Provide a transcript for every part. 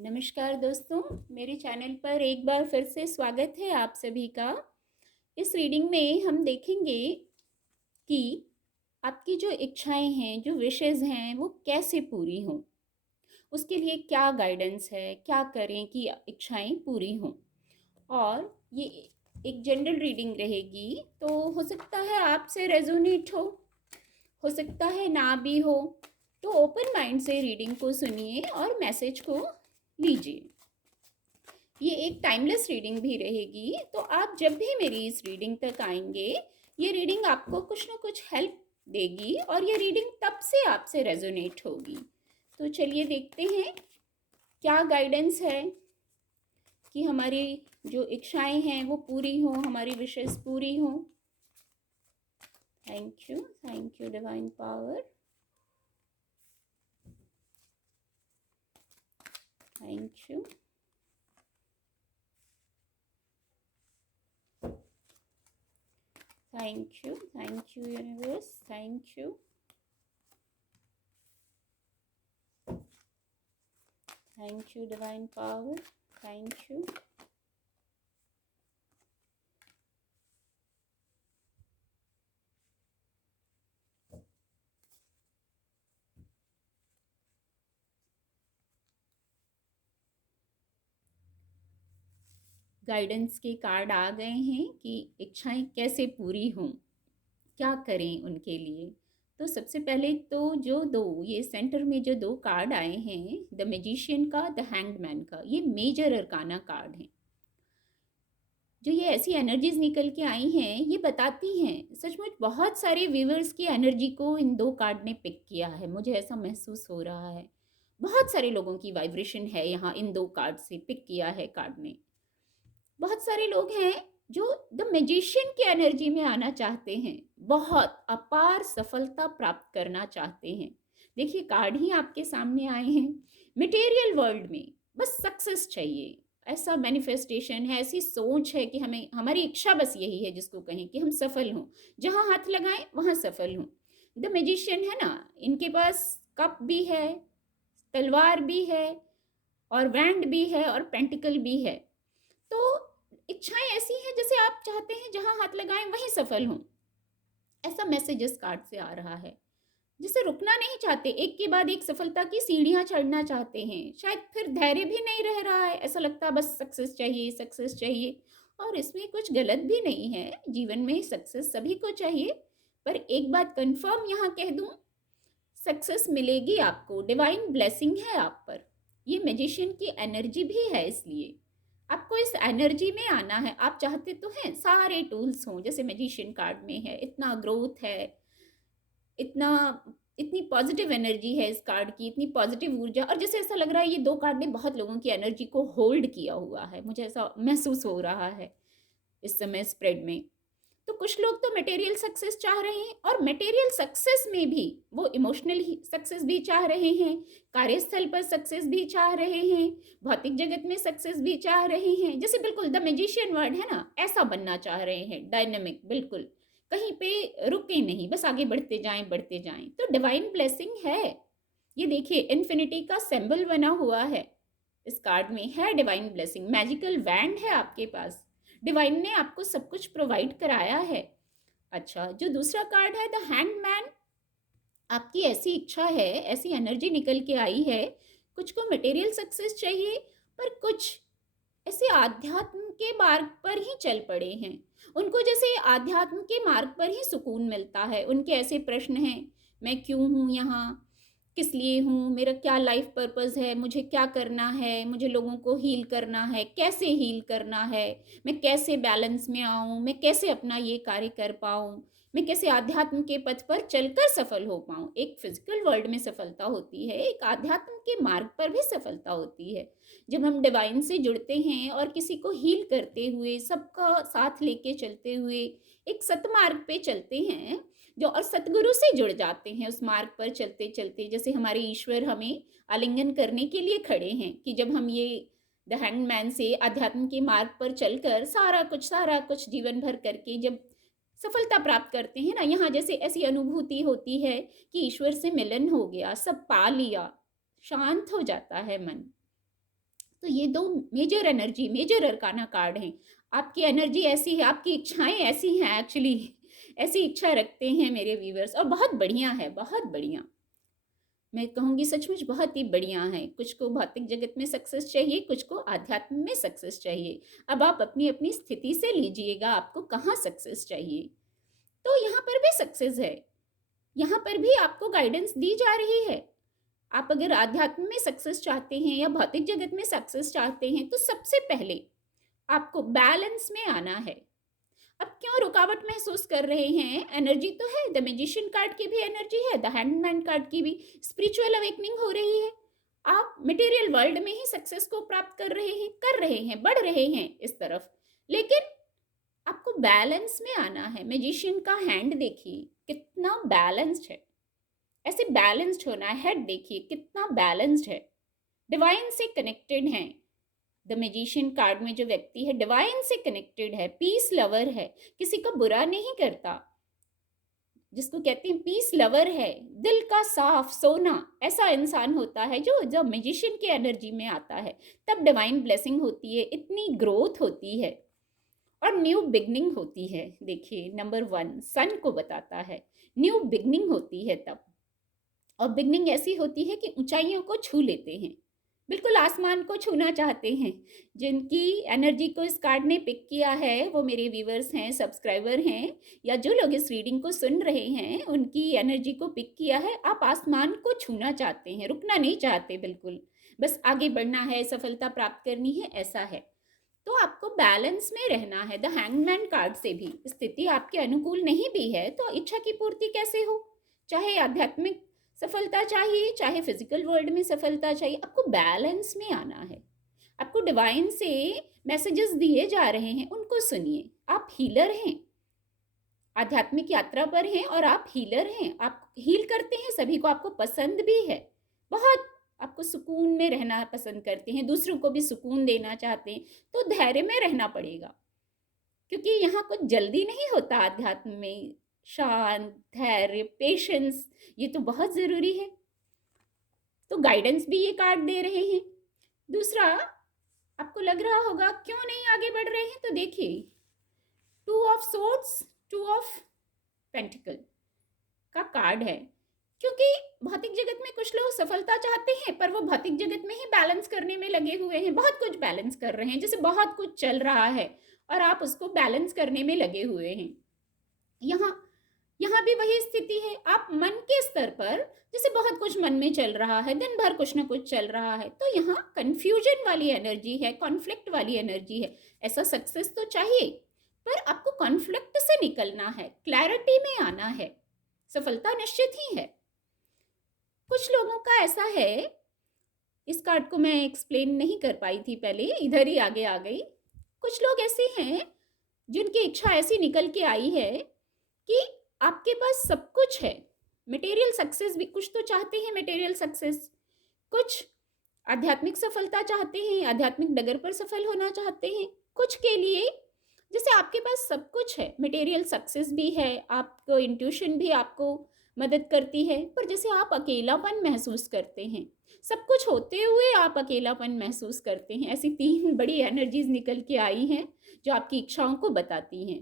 नमस्कार दोस्तों, मेरे चैनल पर एक बार फिर से स्वागत है आप सभी का। इस रीडिंग में हम देखेंगे कि आपकी जो इच्छाएं हैं, जो विशेज़ हैं, वो कैसे पूरी हों। उसके लिए क्या गाइडेंस है, क्या करें कि इच्छाएं पूरी हों। और ये एक जनरल रीडिंग रहेगी, तो हो सकता है आपसे रेजोनेट हो सकता है ना भी हो। तो ओपन माइंड से रीडिंग को सुनिए और मैसेज को लीजिए। ये एक टाइमलेस रीडिंग भी रहेगी, तो आप जब भी मेरी इस रीडिंग तक आएंगे, ये रीडिंग आपको कुछ ना कुछ हेल्प देगी और ये रीडिंग तब से आपसे रेजोनेट होगी। तो चलिए देखते हैं क्या गाइडेंस है कि हमारी जो इच्छाएं हैं वो पूरी हों, हमारी विशेष पूरी हों। Thank you divine power. Thank you. Thank you universe. Thank you. Thank you divine power. Thank you. Guidance के कार्ड आ गए हैं कि इच्छाएं कैसे पूरी हों, क्या करें उनके लिए। तो सबसे पहले तो जो दो ये सेंटर में जो दो कार्ड आए हैं, द मैजिशियन का, द हैंग्ड मैन का, ये मेजर अरकाना कार्ड हैं। जो ये ऐसी एनर्जीज निकल के आई हैं, ये बताती हैं सचमुच बहुत सारे व्यूवर्स की एनर्जी को इन दो कार्ड ने पिक किया है। मुझे ऐसा महसूस हो रहा है, बहुत सारे लोगों की वाइब्रेशन है यहाँ इन दो कार्ड से पिक किया है कार्ड ने। बहुत सारे लोग हैं जो द मैजिशियन की एनर्जी में आना चाहते हैं, बहुत अपार सफलता प्राप्त करना चाहते हैं। देखिए कार्ड ही आपके सामने आए हैं। मटेरियल वर्ल्ड में बस सक्सेस चाहिए, ऐसा मैनिफेस्टेशन है, ऐसी सोच है कि हमें हमारी इच्छा बस यही है जिसको कहें कि हम सफल हों, जहां हाथ लगाएं वहां सफल हों। द मैजिशियन है ना, इनके पास कप भी है, तलवार भी है और वैंड भी है और पेंटिकल भी है। तो इच्छाएं ऐसी हैं जैसे आप चाहते हैं जहां हाथ लगाएं वहीं सफल हों, ऐसा मैसेज इस कार्ड से आ रहा है। जिसे रुकना नहीं चाहते, एक के बाद एक सफलता की सीढ़ियां चढ़ना चाहते हैं, शायद फिर धैर्य भी नहीं रह रहा है, ऐसा लगता है बस सक्सेस चाहिए, सक्सेस चाहिए। और इसमें कुछ गलत भी नहीं है, जीवन में सक्सेस सभी को चाहिए। पर एक बात कंफर्म यहाँ कह दूं, सक्सेस मिलेगी आपको, डिवाइन ब्लेसिंग है आप पर। ये मैजिशियन की एनर्जी भी है, इसलिए आपको इस एनर्जी में आना है। आप चाहते तो हैं सारे टूल्स हों, जैसे मैजिशियन कार्ड में है, इतना ग्रोथ है, इतना इतनी पॉजिटिव एनर्जी है इस कार्ड की, इतनी पॉजिटिव ऊर्जा। और जैसे ऐसा लग रहा है ये दो कार्ड ने बहुत लोगों की एनर्जी को होल्ड किया हुआ है, मुझे ऐसा महसूस हो रहा है इस समय स्प्रेड में। तो कुछ लोग तो मटेरियल सक्सेस चाह रहे हैं, और मटेरियल सक्सेस में भी वो इमोशनल सक्सेस भी चाह रहे हैं, कार्यस्थल पर सक्सेस भी चाह रहे हैं, भौतिक जगत में सक्सेस भी चाह रहे हैं। जैसे बिल्कुल द मैजिशियन वर्ड है ना, ऐसा बनना चाह रहे हैं, डायनेमिक, बिल्कुल कहीं पे रुके नहीं, बस आगे बढ़ते जाएं बढ़ते जाएं। तो डिवाइन ब्लेसिंग है। ये देखिए इन्फिनिटी का सिंबल बना हुआ है इस कार्ड में, है डिवाइन ब्लेसिंग। मैजिकल वैंड है आपके पास, डिवाइन ने आपको सब कुछ प्रोवाइड कराया है। अच्छा, जो दूसरा कार्ड है द हैंग्ड मैन, आपकी ऐसी इच्छा है, ऐसी एनर्जी निकल के आई है, कुछ को मटेरियल सक्सेस चाहिए, पर कुछ ऐसे आध्यात्म के मार्ग पर ही चल पड़े हैं। उनको जैसे आध्यात्म के मार्ग पर ही सुकून मिलता है। उनके ऐसे प्रश्न हैं, मैं क्यों हूँ यहाँ, किस लिए हूँ, मेरा क्या लाइफ पर्पस है, मुझे क्या करना है, मुझे लोगों को हील करना है, कैसे हील करना है, मैं कैसे बैलेंस में आऊँ, मैं कैसे अपना ये कार्य कर पाऊँ, मैं कैसे आध्यात्म के पथ पर चलकर सफल हो पाऊँ। एक फिजिकल वर्ल्ड में सफलता होती है, एक आध्यात्म के मार्ग पर भी सफलता होती है। जब हम डिवाइन से जुड़ते हैं और किसी को हील करते हुए, सबका साथ लेके चलते हुए एक सतमार्ग पे चलते हैं, जो और सतगुरु से जुड़ जाते हैं उस मार्ग पर चलते चलते, जैसे हमारे ईश्वर हमें आलिंगन करने के लिए खड़े हैं कि जब हम ये द हैंग्ड मैन से आध्यात्म के मार्ग पर चलकर सारा कुछ जीवन भर करके जब सफलता प्राप्त करते हैं ना, यहाँ जैसे ऐसी अनुभूति होती है कि ईश्वर से मिलन हो गया, सब पा लिया, शांत हो जाता है मन। ये दो major energy, major arcana card हैं। आपकी एनर्जी ऐसी है, आपकी इच्छाएं ऐसी हैं, एक्चुअली ऐसी इच्छा रखते हैं मेरे व्यूवर्स, और बहुत बढ़िया है, बहुत बढ़िया। मैं कहूँगी सचमुच बहुत ही बढ़िया है। कुछ को भौतिक जगत में सक्सेस चाहिए, कुछ को आध्यात्म में सक्सेस चाहिए। अब आप अपनी अपनी स्थिति से लीजिएगा आपको कहाँ सक्सेस चाहिए। तो यहाँ पर भी सक्सेस है, यहाँ पर भी आपको गाइडेंस दी जा रही है। आप अगर आध्यात्म में सक्सेस चाहते हैं या भौतिक जगत में सक्सेस चाहते हैं, तो सबसे पहले आपको बैलेंस में आना है। अब क्यों रुकावट महसूस कर रहे हैं? एनर्जी तो है, द मैजिशियन कार्ड की भी एनर्जी है, द हैंडमैन कार्ड की भी। स्पिरिचुअल अवेकनिंग हो रही है, आप मटेरियल वर्ल्ड में ही सक्सेस को प्राप्त कर रहे हैं, बढ़ रहे हैं इस तरफ। लेकिन आपको बैलेंस में आना है। मैजिशियन का हैंड देखिए कितना बैलेंस्ड है, ऐसे बैलेंस्ड होना है। हेड देखिए कितना बैलेंस्ड है, डिवाइन से कनेक्टेड है। द मैजिशियन कार्ड में जो व्यक्ति है डिवाइन से कनेक्टेड है, पीस लवर है, किसी का बुरा नहीं करता, जिसको कहते हैं पीस लवर है, दिल का साफ सोना, ऐसा इंसान होता है जो जब मैजिशियन की एनर्जी में आता है तब डिवाइन ब्लेसिंग होती है, इतनी ग्रोथ होती है और न्यू बिगनिंग होती है। देखिए नंबर 1 सन को बताता है, न्यू बिगनिंग होती है तब, और बिगनिंग ऐसी होती है कि ऊंचाइयों को छू लेते हैं, बिल्कुल आसमान को छूना चाहते हैं। जिनकी एनर्जी को इस कार्ड ने पिक किया है वो मेरे व्यूवर्स हैं, सब्सक्राइबर हैं, या जो लोग इस रीडिंग को सुन रहे हैं उनकी एनर्जी को पिक किया है। आप आसमान को छूना चाहते हैं, रुकना नहीं चाहते, बिल्कुल बस आगे बढ़ना है, सफलता प्राप्त करनी है, ऐसा है। तो आपको बैलेंस में रहना है। द हैंगमैन कार्ड से भी स्थिति आपके अनुकूल नहीं भी है तो इच्छा की पूर्ति कैसे हो? चाहे आध्यात्मिक सफलता चाहिए, चाहे फिजिकल वर्ल्ड में सफलता चाहिए, आपको बैलेंस में आना है। आपको डिवाइन से मैसेजेस दिए जा रहे हैं, उनको सुनिए। आप हीलर हैं, आध्यात्मिक यात्रा पर हैं और आप हीलर हैं, आप हील करते हैं सभी को, आपको पसंद भी है बहुत, आपको सुकून में रहना पसंद करते हैं, दूसरों को भी सुकून देना चाहते हैं, तो धैर्य में रहना पड़ेगा, क्योंकि यहाँ कुछ जल्दी नहीं होता आध्यात्म में। शांत, धैर्य, पेशेंस, ये तो बहुत ज़रूरी है। तो गाइडेंस भी ये कार्ड दे रहे हैं। दूसरा, आपको लग रहा होगा क्यों नहीं आगे बढ़ रहे हैं, तो देखिए 2 ऑफ सोर्ड्स, 2 ऑफ पेंटिकल का कार्ड है, क्योंकि भौतिक जगत में कुछ लोग सफलता चाहते हैं पर वो भौतिक जगत में ही बैलेंस करने में लगे हुए हैं, बहुत कुछ बैलेंस कर रहे हैं, जैसे बहुत कुछ चल रहा है और आप उसको बैलेंस करने में लगे हुए हैं। यहाँ भी वही स्थिति है, आप मन के स्तर पर जैसे बहुत कुछ मन में चल रहा है, दिन भर कुछ ना कुछ चल रहा है, तो यहाँ कंफ्यूजन वाली एनर्जी है, कॉन्फ्लिक्ट वाली एनर्जी है। ऐसा सक्सेस तो चाहिए पर आपको कॉन्फ्लिक्ट से निकलना है, क्लैरिटी में आना है, सफलता निश्चित ही है। कुछ लोगों का ऐसा है, इस कार्ड को मैं एक्सप्लेन नहीं कर पाई थी पहले, इधर ही आगे आ गई। कुछ लोग ऐसे हैं जिनकी इच्छा ऐसी निकल के आई है कि आपके पास सब कुछ है, मटेरियल सक्सेस भी, कुछ तो चाहते हैं मटेरियल सक्सेस, कुछ आध्यात्मिक सफलता चाहते हैं, आध्यात्मिक डगर पर सफल होना चाहते हैं। कुछ के लिए जैसे आपके पास सब कुछ है, मटेरियल सक्सेस भी है, आपको इंट्यूशन भी आपको मदद करती है, पर जैसे आप अकेलापन महसूस करते हैं, सब कुछ होते हुए आप अकेलापन महसूस करते हैं। ऐसी 3 बड़ी एनर्जीज निकल के आई हैं जो आपकी इच्छाओं को बताती हैं।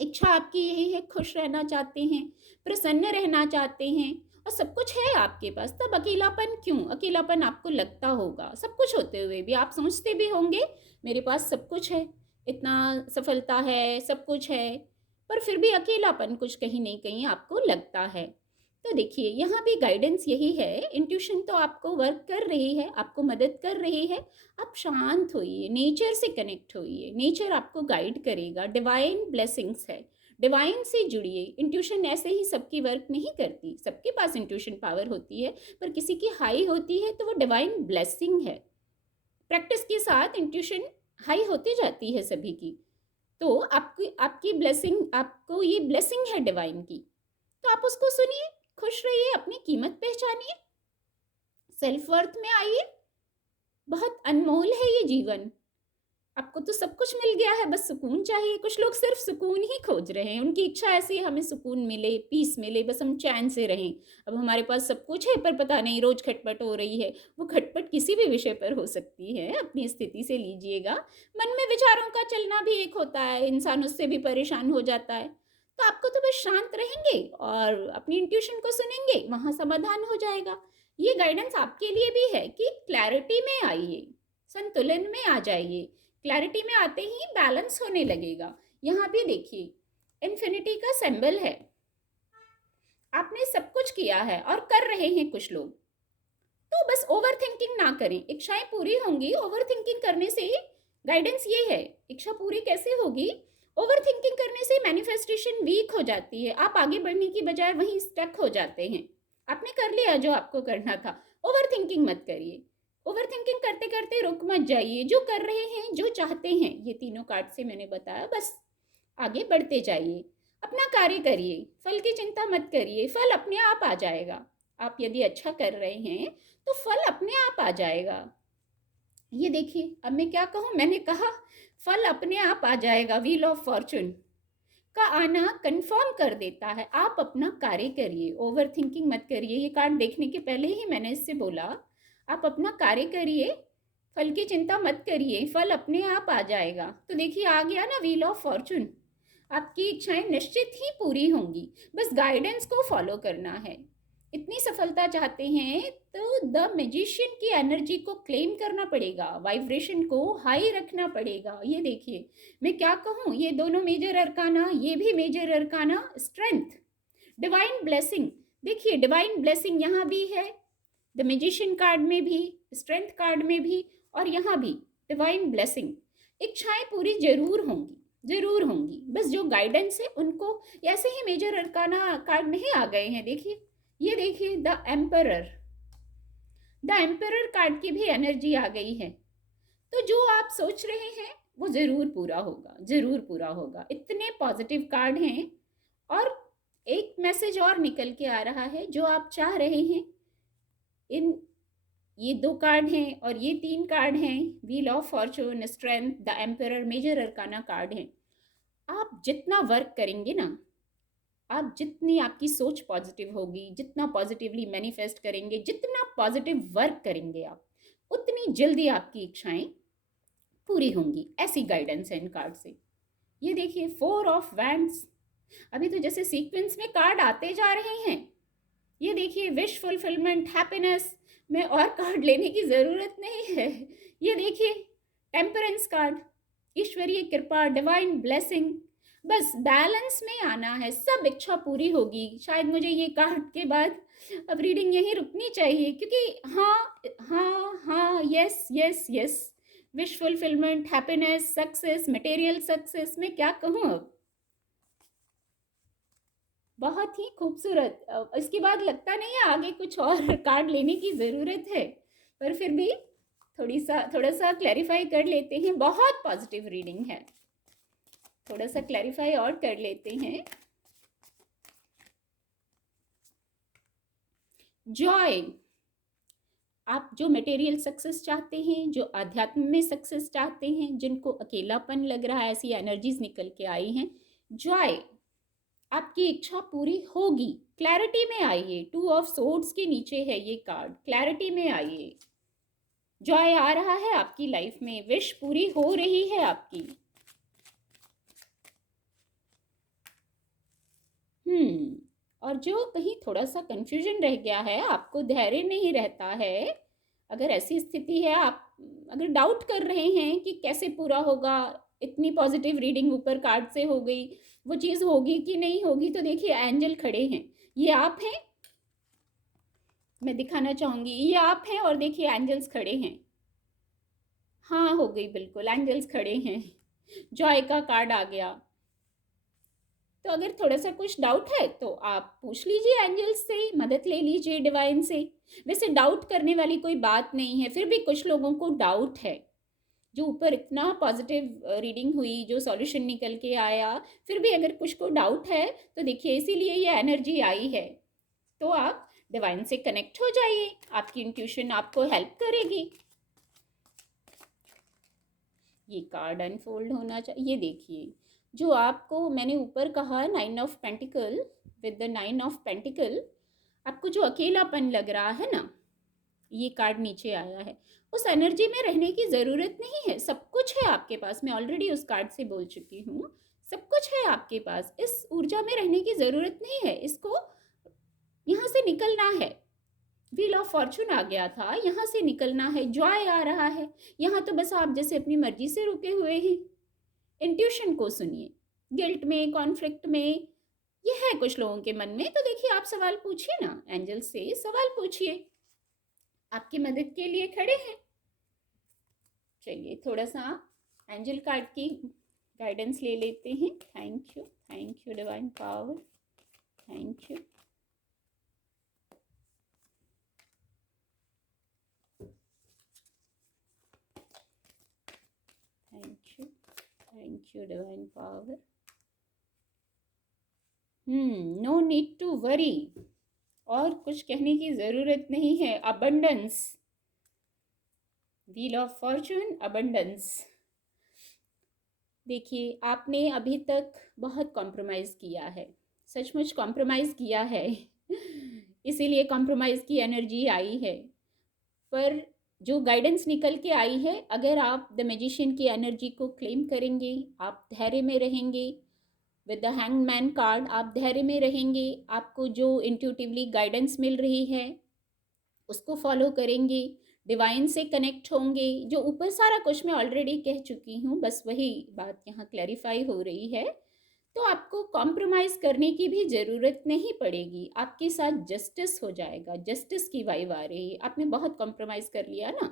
इच्छा आपकी यही है, खुश रहना चाहते हैं, प्रसन्न रहना चाहते हैं, और सब कुछ है आपके पास, तब अकेलापन क्यों? अकेलापन आपको लगता होगा, सब कुछ होते हुए भी आप सोचते भी होंगे मेरे पास सब कुछ है, इतना सफलता है, सब कुछ है, पर फिर भी अकेलापन कुछ कहीं नहीं कहीं आपको लगता है। तो देखिए यहाँ भी गाइडेंस यही है, इंट्यूशन तो आपको वर्क कर रही है, आपको मदद कर रही है। आप शांत होइए, नेचर से कनेक्ट होइए, नेचर आपको गाइड करेगा, डिवाइन ब्लेसिंग्स है, डिवाइन से जुड़िए। इंट्यूशन ऐसे ही सबकी वर्क नहीं करती, सबके पास इंट्यूशन पावर होती है, पर किसी की हाई होती है तो वो डिवाइन ब्लेसिंग है। प्रैक्टिस के साथ इंट्यूशन हाई होती जाती है सभी की, तो आपकी ब्लेसिंग, आपको ये ब्लेसिंग है डिवाइन की, तो आप उसको सुनिए, खुश रहिए, अपनी कीमत पहचानिए, सेल्फ वर्थ में आइए। बहुत अनमोल है ये जीवन, आपको तो सब कुछ मिल गया है, बस सुकून चाहिए। कुछ लोग सिर्फ सुकून ही खोज रहे हैं, उनकी इच्छा ऐसी है हमें सुकून मिले, पीस मिले, बस हम चैन से रहें। अब हमारे पास सब कुछ है पर पता नहीं रोज खटपट हो रही है। वो खटपट किसी भी विषय पर हो सकती है, अपनी स्थिति से लीजिएगा। मन में विचारों का चलना भी एक होता है, इंसान उससे भी परेशान हो जाता है। तो आपको तो बस शांत रहेंगे और अपनी इंट्यूशन को सुनेंगे, वहां समाधान हो जाएगा। ये गाइडेंस आपके लिए भी है कि क्लैरिटी में आइए, संतुलन में आ जाइए। क्लैरिटी में आते ही बैलेंस होने लगेगा। यहाँ भी देखिए, इन्फिनिटी का सिंबल है। आपने सब कुछ किया है और कर रहे हैं कुछ लोग, तो बस ओवर थिंकिंग ना करें। इच्छाएं पूरी होंगी, ओवर थिंकिंग करने से। गाइडेंस ये है, इच्छा पूरी कैसे होगी? ओवर थिंकिंग करने से मैनिफेस्टेशन वीक हो जाती है, आप आगे बढ़ने की बजाय वहीं स्टक हो जाते हैं। आपने कर लिया जो आपको करना था, ओवर थिंकिंग मत करिए। ओवर थिंकिंग करते करते रुक मत जाइए। जो कर रहे हैं, जो चाहते हैं, ये तीनों कार्ड से मैंने बताया, बस आगे बढ़ते जाइए, अपना कार्य करिए, फल की चिंता मत करिए, फल अपने आप आ जाएगा। आप यदि अच्छा कर रहे हैं तो फल अपने आप आ जाएगा। ये देखिए, अब मैं क्या कहूँ, मैंने कहा फल अपने आप आ जाएगा। व्हील ऑफ फॉर्चून का आना कंफर्म कर देता है। आप अपना कार्य करिए, ओवर थिंकिंग मत करिए। ये कार्ड देखने के पहले ही मैंने इससे बोला, आप अपना कार्य करिए, फल की चिंता मत करिए, फल अपने आप आ जाएगा। तो देखिए आ गया ना व्हील ऑफ फॉर्चून। आपकी इच्छाएं निश्चित ही पूरी होंगी, बस गाइडेंस को फॉलो करना है। इतनी सफलता चाहते हैं तो द मैजिशियन की एनर्जी को क्लेम करना पड़ेगा, वाइब्रेशन को हाई रखना पड़ेगा। ये देखिए, मैं क्या कहूँ, ये दोनों मेजर अरकाना, ये भी major arcana, strength, divine blessing. देखिए डिवाइन ब्लेसिंग यहाँ भी है, द मैजिशियन कार्ड में भी, स्ट्रेंथ कार्ड में भी, और यहाँ भी डिवाइन ब्लेसिंग। इच्छाएं पूरी जरूर होंगी, जरूर होंगी, बस जो गाइडेंस है उनको। ऐसे ही मेजर अरकाना कार्ड नहीं आ गए हैं, देखिए, ये देखिए the emperor, the emperor card की भी एनर्जी आ गई है। तो जो आप सोच रहे हैं वो जरूर पूरा होगा, जरूर पूरा होगा। इतने पॉजिटिव कार्ड हैं। और एक मैसेज और निकल के आ रहा है, जो आप चाह रहे हैं, इन ये दो कार्ड हैं और ये तीन कार्ड हैं, wheel of fortune, strength, the emperor, major arcana card हैं। आप जितना वर्क करेंगे ना, आप जितनी आपकी सोच पॉजिटिव होगी, जितना पॉजिटिवली मैनिफेस्ट करेंगे, जितना पॉजिटिव वर्क करेंगे आप, उतनी जल्दी आपकी इच्छाएं पूरी होंगी। ऐसी गाइडेंस है इन कार्ड से। ये देखिए फोर ऑफ वैंड्स। अभी तो जैसे सीक्वेंस में कार्ड आते जा रहे हैं। ये देखिए विश फुलफिलमेंट, हैप्पीनेस, में और कार्ड लेने की ज़रूरत नहीं है। ये देखिए टेम्परेंस कार्ड, ईश्वरीय कृपा, डिवाइन ब्लेसिंग। बस बैलेंस में आना है, सब इच्छा पूरी होगी। शायद मुझे ये कार्ड के बाद अब रीडिंग यहीं रुकनी चाहिए, क्योंकि हाँ हाँ हाँ, yes yes yes, wish fulfilment, happiness, success, material success, मैं क्या कहूँ अब। बहुत ही खूबसूरत। इसके बाद लगता नहीं है आगे कुछ और कार्ड लेने की ज़रूरत है, पर फिर भी थोड़ा सा क्लैरिफाई कर लेते हैं। बहुत पॉजिटिव रीडिंग है, थोड़ा सा क्लैरिफाई और कर लेते हैं। जॉय, आप जो मटेरियल सक्सेस चाहते हैं, जो आध्यात्म में सक्सेस चाहते हैं, जिनको अकेलापन लग रहा है, ऐसी एनर्जीज निकल के आई हैं। जॉय, आपकी इच्छा पूरी होगी। क्लैरिटी में आइए, टू ऑफ सोर्ड्स के नीचे है ये कार्ड, क्लैरिटी में आइए। जॉय आ रहा है आपकी लाइफ में, विश पूरी हो रही है आपकी। और जो कहीं थोड़ा सा कंफ्यूजन रह गया है, आपको धैर्य नहीं रहता है, अगर ऐसी स्थिति है, आप अगर डाउट कर रहे हैं कि कैसे पूरा होगा, इतनी पॉजिटिव रीडिंग ऊपर कार्ड से हो गई, वो चीज़ होगी कि नहीं होगी, तो देखिए एंजल खड़े हैं। ये आप हैं, मैं दिखाना चाहूँगी, ये आप हैं और देखिए एंजल्स खड़े हैं। हाँ हो गई, बिल्कुल एंजल्स खड़े हैं। जॉय का कार्ड आ गया। तो अगर थोड़ा सा कुछ डाउट है तो आप पूछ लीजिए एंजल्स से, मदद ले लीजिए डिवाइन से। वैसे डाउट करने वाली कोई बात नहीं है, फिर भी कुछ लोगों को डाउट है। जो ऊपर इतना पॉजिटिव रीडिंग हुई, जो सॉल्यूशन निकल के आया, फिर भी अगर कुछ को डाउट है तो देखिए इसीलिए ये एनर्जी आई है। तो आप डिवाइन से कनेक्ट हो जाइए, आपकी इंट्यूशन आपको हेल्प करेगी। ये कार्ड अनफोल्ड होना चाहिए। ये देखिए, जो आपको मैंने ऊपर कहा 9 of pentacle, with the 9 of pentacle आपको जो अकेलापन लग रहा है ना, ये कार्ड नीचे आया है। उस एनर्जी में रहने की ज़रूरत नहीं है, सब कुछ है आपके पास। मैं ऑलरेडी उस कार्ड से बोल चुकी हूँ, सब कुछ है आपके पास। इस ऊर्जा में रहने की ज़रूरत नहीं है, इसको यहाँ से निकलना है। व्हील ऑफ फॉर्चून आ गया था, यहाँ से निकलना है। जॉय आ रहा है, यहाँ तो बस आप जैसे अपनी मर्जी से रुके हुए हैं। इंट्यूशन को सुनिए। गिल्ट में, कॉन्फ्लिक्ट में ये है कुछ लोगों के मन में, तो देखिए आप सवाल पूछिए ना, एंजल से सवाल पूछिए, आपकी मदद के लिए खड़े हैं। चलिए थोड़ा सा एंजल कार्ड की गाइडेंस ले लेते हैं। Thank you divine power, thank you. Thank you divine power. No need to worry, और कुछ कहने की ज़रूरत नहीं है। Abundance, wheel of fortune, abundance. देखिए आपने अभी तक बहुत कॉम्प्रोमाइज़ किया है, सचमुच कॉम्प्रोमाइज़ किया है इसीलिए कॉम्प्रोमाइज़ की एनर्जी आई है। पर जो गाइडेंस निकल के आई है, अगर आप द मैजिशियन की एनर्जी को क्लेम करेंगे, आप धैर्य में रहेंगे, विद द हैंगमैन कार्ड आप धैर्य में रहेंगे, आपको जो इंट्यूटिवली गाइडेंस मिल रही है उसको फॉलो करेंगे, डिवाइन से कनेक्ट होंगे। जो ऊपर सारा कुछ मैं ऑलरेडी कह चुकी हूँ, बस वही बात यहाँ क्लैरिफाई हो रही है। तो आपको कॉम्प्रोमाइज़ करने की भी ज़रूरत नहीं पड़ेगी, आपके साथ जस्टिस हो जाएगा। जस्टिस की वाइब आ रही है। आपने बहुत कॉम्प्रोमाइज़ कर लिया ना,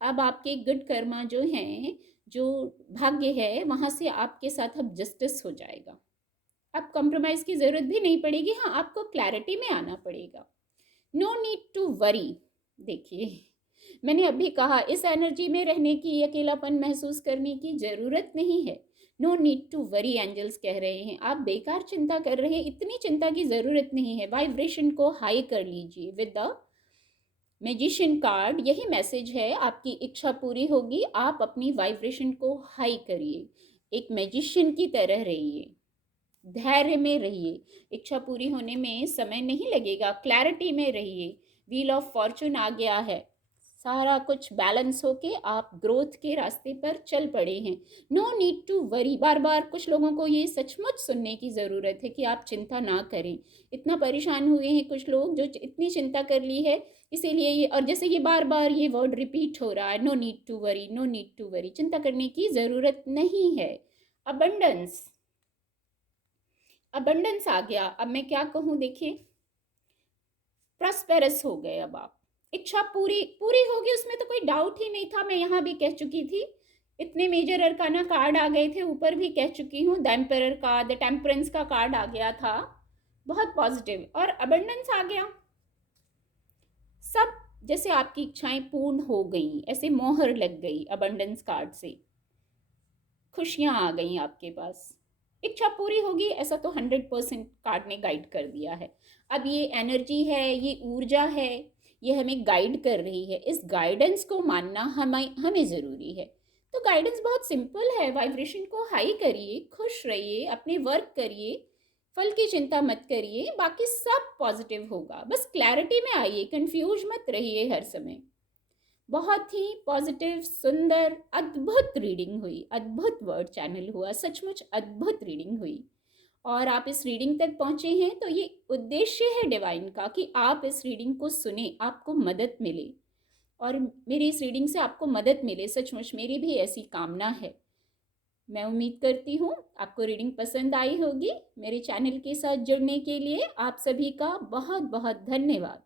अब आपके गुड कर्मा जो हैं, जो भाग्य है, वहाँ से आपके साथ अब जस्टिस हो जाएगा। अब कॉम्प्रोमाइज़ की ज़रूरत भी नहीं पड़ेगी। हाँ, आपको क्लैरिटी में आना पड़ेगा। No need to worry. देखिए मैंने अभी कहा, इस एनर्जी में रहने की, अकेलापन महसूस करने की ज़रूरत नहीं है। No need to worry, angels कह रहे हैं। आप बेकार चिंता कर रहे हैं, इतनी चिंता की ज़रूरत नहीं है। वाइब्रेशन को हाई कर लीजिए विद द मैजिशियन कार्ड। यही मैसेज है, आपकी इच्छा पूरी होगी। आप अपनी वाइब्रेशन को हाई करिए, एक मैजिशियन की तरह रहिए, धैर्य में रहिए। इच्छा पूरी होने में समय नहीं लगेगा, क्लैरिटी में रहिए। व्हील ऑफ फॉर्चून आ गया है, सारा कुछ बैलेंस होके आप ग्रोथ के रास्ते पर चल पड़े हैं। No need to worry. बार बार कुछ लोगों को ये सचमुच सुनने की ज़रूरत है कि आप चिंता ना करें। इतना परेशान हुए हैं कुछ लोग, जो इतनी चिंता कर ली है, इसीलिए ये, और जैसे ये बार बार ये वर्ड रिपीट हो रहा है, no need to worry, no need to worry. चिंता करने की ज़रूरत नहीं है। अबंडेंस, अबंडेंस आ गया। अब मैं क्या कहूँ, देखिए प्रॉस्पेरस हो गए। अब आप, इच्छा पूरी पूरी होगी, उसमें तो कोई डाउट ही नहीं था। मैं यहाँ भी कह चुकी थी, इतने मेजर अरकाना कार्ड आ गए थे, ऊपर भी कह चुकी हूँ। द एम्परर का, द टेम्परेंस का कार्ड आ गया था, बहुत पॉजिटिव, और अबंडेंस आ गया। सब जैसे आपकी इच्छाएं पूर्ण हो गई, ऐसे मोहर लग गई अबंडेंस कार्ड से। खुशियाँ आ गई आपके पास, इच्छा पूरी होगी, ऐसा तो 100% कार्ड ने गाइड कर दिया है। अब ये एनर्जी है, ये ऊर्जा है, ये हमें गाइड कर रही है। इस गाइडेंस को मानना हमें हमें ज़रूरी है। तो गाइडेंस बहुत सिंपल है, वाइब्रेशन को हाई करिए, खुश रहिए, अपने वर्क करिए, फल की चिंता मत करिए, बाकी सब पॉजिटिव होगा। बस क्लैरिटी में आइए, कंफ्यूज मत रहिए हर समय। बहुत ही पॉजिटिव, सुंदर, अद्भुत रीडिंग हुई, अद्भुत वर्ड चैनल हुआ, सचमुच अद्भुत रीडिंग हुई। और आप इस रीडिंग तक पहुँचे हैं तो ये उद्देश्य है डिवाइन का कि आप इस रीडिंग को सुने, आपको मदद मिले, और मेरी इस रीडिंग से आपको मदद मिले, सचमुच मेरी भी ऐसी कामना है। मैं उम्मीद करती हूँ आपको रीडिंग पसंद आई होगी। मेरे चैनल के साथ जुड़ने के लिए आप सभी का बहुत बहुत धन्यवाद।